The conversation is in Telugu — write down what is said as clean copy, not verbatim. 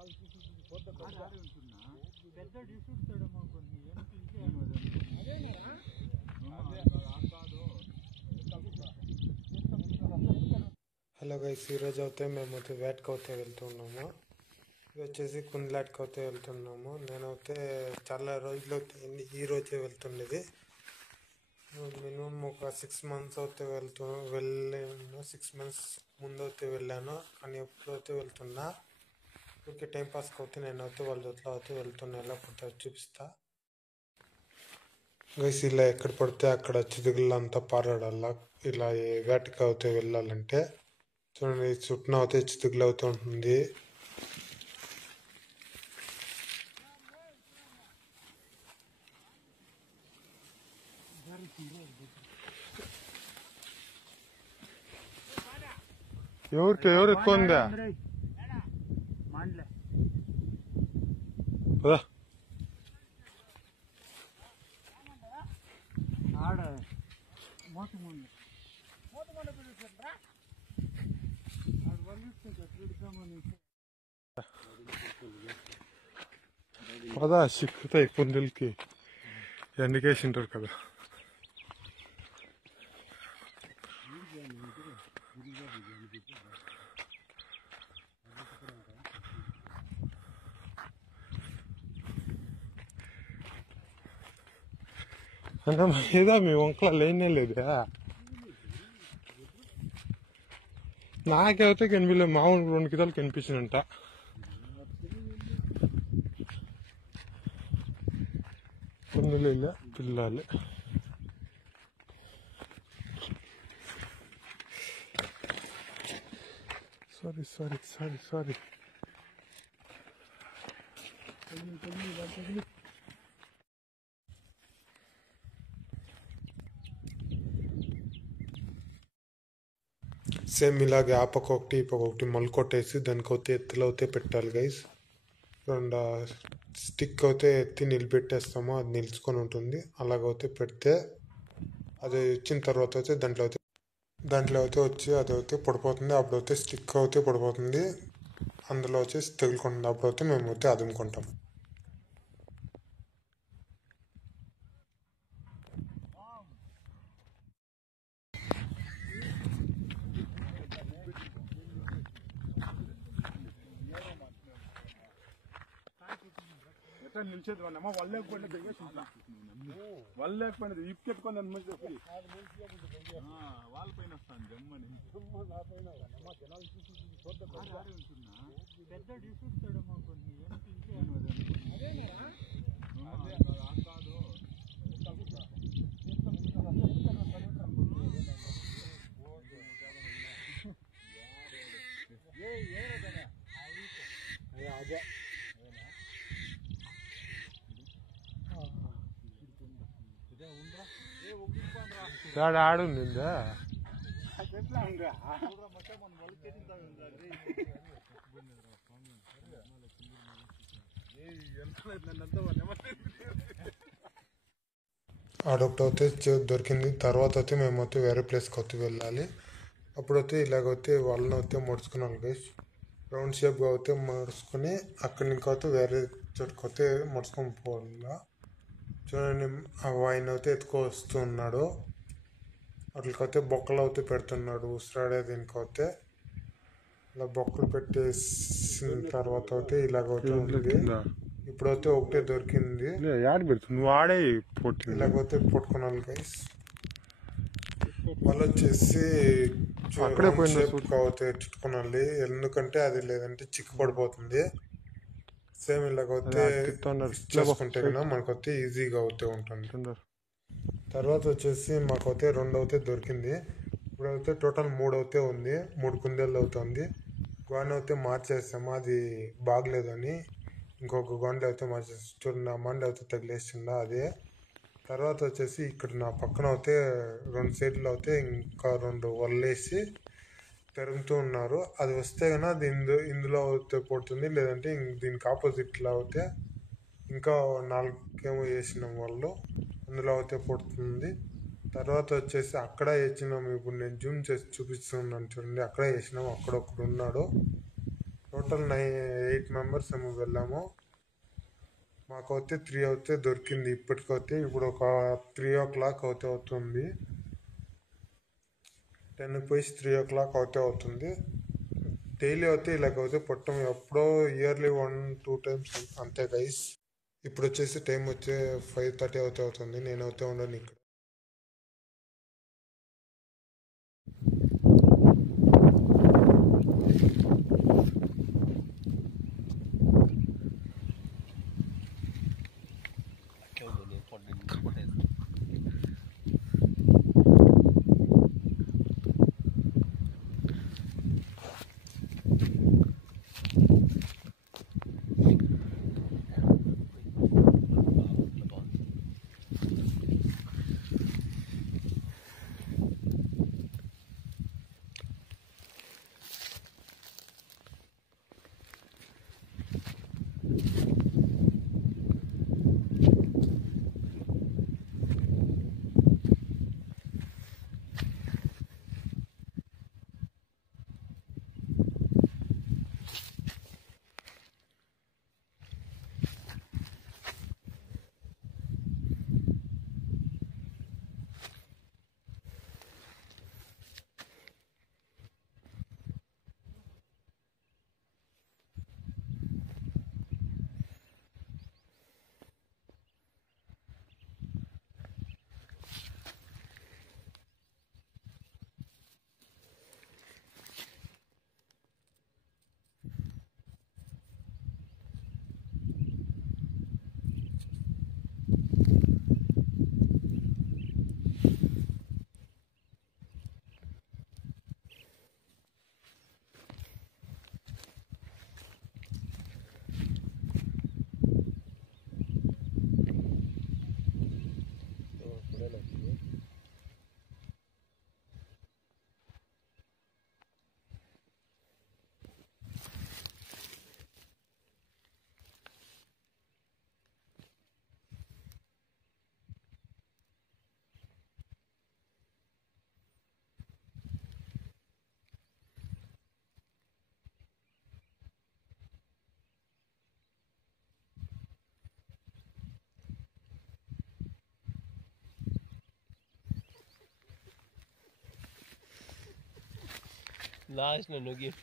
హలో గైస్, ఈరోజు అయితే మేమైతే వేటకు అయితే వెళ్తున్నాము. ఇది వచ్చేసి కుండ్లాట్కి అయితే వెళ్తున్నాము. నేనైతే చాలా రోజులు ఈ రోజే వెళ్తున్నది. మినిమం ఒక 6 months అయితే వెళ్ళాను. 6 months ముందు అయితే వెళ్ళాను, కానీ ఎప్పుడైతే వెళ్తున్నా ఓకే టైం పాస్కి అయితే నేనైతే వాళ్ళ జొట్లో అయితే వెళ్తున్నా. ఎలా పడితే చూపిస్తా గైస్. ఇలా ఎక్కడ పడితే అక్కడ చితుకులంతా పారాడాల. ఇలా వేటకి అయితే వెళ్ళాలంటే చూడండి, చుట్టూ అవుతే చితుకులు అవుతూ ఉంటుంది. ఎవరు ఎక్కువ ఉందా? పదా సిక్కుతాయి పుంజులకి, ఎండకేసింటారు కదా. అన్న ఏదా మీ వంకల లేనే లేదా? నాకైతే కనిపించలేదు, మామూలు 2 కిలోలు కనిపించినంట. పుంజులు పిల్లలు సారీ. సేమ్ ఇలాగే ఆపకొకటి ఇపకొకటి మొలకొట్టేసి దానికి అయితే ఎత్తులు అయితే పెట్టాలి గైస్. రెండు స్టిక్ అయితే ఎత్తి నిలబెట్టేస్తామో అది నిలుచుకొని ఉంటుంది. అలాగైతే పెడితే అది వచ్చిన తర్వాత అయితే దాంట్లో అయితే వచ్చి అది అయితే పడిపోతుంది. అప్పుడైతే స్టిక్ అయితే పడిపోతుంది, అందులో వచ్చేసి తగులుకుంటుంది. అప్పుడైతే మేమైతే అదుముకుంటాం. నిలిచేది వాళ్ళేకపోయినది ఇప్పుకెట్టుకొని వాళ్ళ పైన వస్తాను జమ్మని అదే ఆడుంది ఆడొకటి అయితే దొరికింది. తర్వాత అయితే మేమైతే వేరే ప్లేస్కి అయితే వెళ్ళాలి. అప్పుడైతే ఇలాగైతే వాళ్ళని అయితే మడుచుకున్నాను గైస్. రౌండ్ షేప్గా అయితే మడుచుకొని అక్కడి నుంచి అయితే వేరే చోటుకి అయితే మడుచుకొని పోవాలా. చూడండి, ఆయన అయితే ఎత్తుకొస్తున్నాడు. వాటికైతే బొక్కలు అయితే పెడుతున్నాడు. ఉసిరాడే దీనికైతే ఇలా బొక్కలు పెట్టేసిన తర్వాత అయితే ఇలాగైతే ఉంది. ఇప్పుడైతే ఒకటే దొరికింది. ఇలాగైతే పట్టుకున్నాను గైస్. మళ్ళీ వచ్చేసి అయితే చుట్టుకునాలి, ఎందుకంటే అది లేదంటే చిక్కు పడిపోతుంది. సేమ్ ఇలాగైతే చేసుకుంటే కన్నా మనకైతే ఈజీగా అవుతే ఉంటుంది. తర్వాత వచ్చేసి మాకైతే 2 అయితే దొరికింది. ఇప్పుడైతే టోటల్ 3 అయితే ఉంది. 3 కుందేళ్ళు అవుతుంది. గోండ అయితే మార్చేస్తాము, అది బాగలేదని ఇంకొక గోండ అయితే మార్చేసి చూడండి, నా మండ అయితే తగిలేసిందా అదే. తర్వాత వచ్చేసి ఇక్కడ నా పక్కన అయితే 2 సైడ్లు అయితే ఇంకా 2 వల్లేసి తిరుగుతూ ఉన్నారు. అది వస్తే కన్నా ఇందులో అయితే పడుతుంది, లేదంటే దీనికి ఆపోజిట్లో అయితే ఇంకా 4 ఏమో వేసినాం వాళ్ళు, అందులో అయితే పడుతుంది. తర్వాత వచ్చేసి అక్కడ వేసినాము. ఇప్పుడు నేను జూమ్ చేసి చూపిస్తున్నాను చూడండి, అక్కడ వేసినాము. అక్కడ ఒకడు ఉన్నాడు. టోటల్ 8 మెంబర్స్ ఏమో వెళ్ళాము. మాకైతే 3 అయితే దొరికింది. ఇప్పటికైతే ఇప్పుడు ఒక 3 o'clock అవుతుంది. 10కి పోయి 3 o'clock అవుతుంది. డైలీ అయితే ఇలాగైతే పట్టం, ఎప్పుడో ఇయర్లీ 1-2 times అంతే గైస్. ఇప్పుడు వచ్చేసి టైం వచ్చే 5:30 అవుతుంది. నేనైతే ఉండను ఇక్కడ. Last no gift.